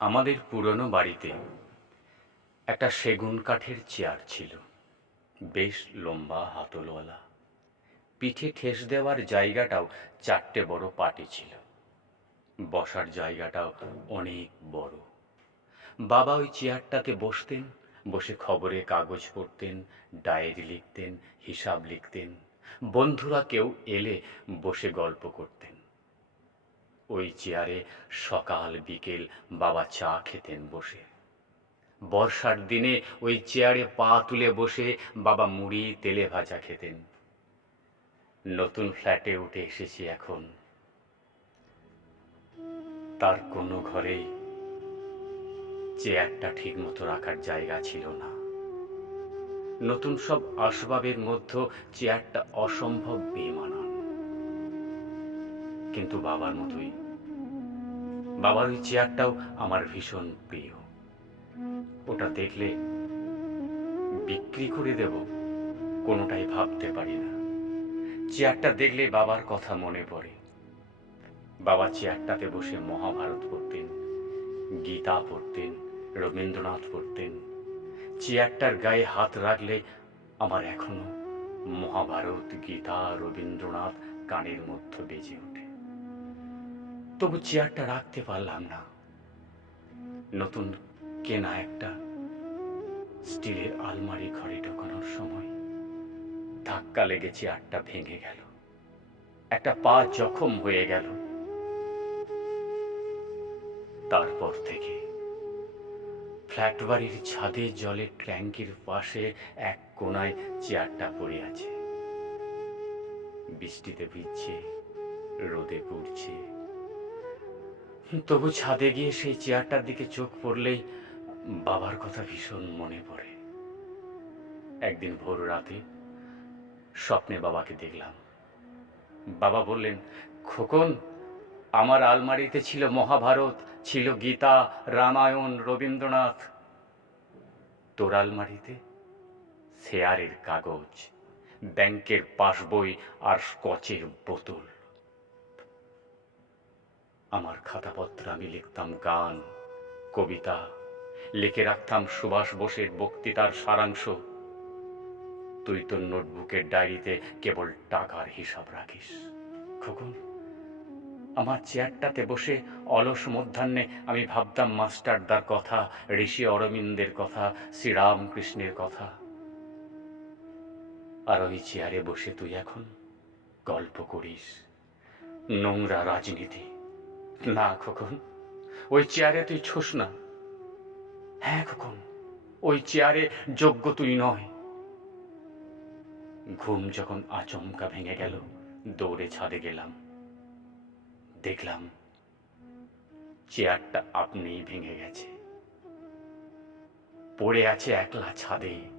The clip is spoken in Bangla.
আমাদের পুরনো বাড়িতে একটা সেগুন কাঠের চেয়ার ছিল, বেশ লম্বা হাতলওয়ালা। পিঠে ঠেস দেওয়ার জায়গাটাও চারটে বড় পাটি ছিল। বসার জায়গাটাও অনেক বড়। বাবা ওই চেয়ারটাতে বসতেন, বসে খবরে কাগজ পড়তেন, ডায়েরি লিখতেন, হিসাব লিখতেন। বন্ধুরা কেউ এলে বসে গল্প করতেন। ওই চেয়ারে সকাল বিকেল বাবা চা খেতেন বসে। বর্ষার দিনে ওই চেয়ারে পা তুলে বসে বাবা মুড়ি, তেলে ভাজা খেতেন। নতুন ফ্ল্যাটে উঠে এসেছি এখন। তার কোনো ঘরেই চেয়ারটা ঠিক মতো রাখার জায়গা ছিল না। নতুন সব আসবাবের মধ্যে চেয়ারটা অসম্ভব বেমানান। কিন্তু বাবার মতোই। বাবার ওই চেয়ারটাও আমার ভীষণ প্রিয়। ওটা দেখলে বিক্রি করে দেব, কোনোটাই ভাবতে পারি না। চেয়ারটা দেখলে বাবার কথা মনে পড়ে। বাবা চেয়ারটাতে বসে মহাভারত পড়তেন, গীতা পড়তেন, রবীন্দ্রনাথ পড়তেন। চেয়ারটার গায়ে হাত রাখলে আমার এখনও মহাভারত, গীতা, রবীন্দ্রনাথ কানের মধ্যে বেজে ওঠে। তবু চেয়ারটা রাখতে পারলাম না। নতুন কেনা একটা স্টিলের আলমারি ঘরে ঢোকানোর সময় ধাক্কা লেগে চেয়ারটা ভেঙে গেল। একটা পা জখম হয়ে গেল। তারপর থেকে ফ্ল্যাট বাড়ির ছাদে জলের ট্যাঙ্কির পাশে এক কোনায় চেয়ারটা পড়ে আছে। বৃষ্টিতে ভিজছে, রোদে পুড়ছে। তবু ছাদে গিয়ে সেই চেয়ারটার দিকে চোখ পড়লেই বাবার কথা ভীষণ মনে পড়ে। একদিন ভোর রাতে স্বপ্নে বাবাকে দেখলাম। বাবা বললেন, খোকন, আমার আলমারিতে ছিল মহাভারত, ছিল গীতা, রামায়ণ, রবীন্দ্রনাথ। তোর আলমারিতে শেয়ারের কাগজ, ব্যাংকের পাসবই আর স্কচের বোতল। আমার খাতাপত্র আমি লিখতাম গান, কবিতা, লিখে রাখতাম সুভাষ বোসের বক্তৃতার সারাংশ। তুই তোর নোটবুকের ডায়েরিতে কেবল টাকার হিসাব রাখিস। খোকন, আমার চেয়ারটাতে বসে অলস মধ্যাহ্নে আমি ভাবতাম মাস্টারদার কথা, ঋষি অরবিন্দের কথা, শ্রীরামকৃষ্ণের কথা। আর ওই চেয়ারে বসে তুই এখন গল্প করিস, নোংরা রাজনীতি। না, খোকন। ওই চেয়ারে তুই ছোস না। হ্যাঁ খোকন, ওই চেয়ারে যোগ্য তুই নয়। ঘুম যখন আচমকা ভেঙে গেল, দৌড়ে ছাদে গেলাম। দেখলাম চেয়ারটা আপনিই ভেঙে গেছে। পড়ে আছে একলা ছাদে।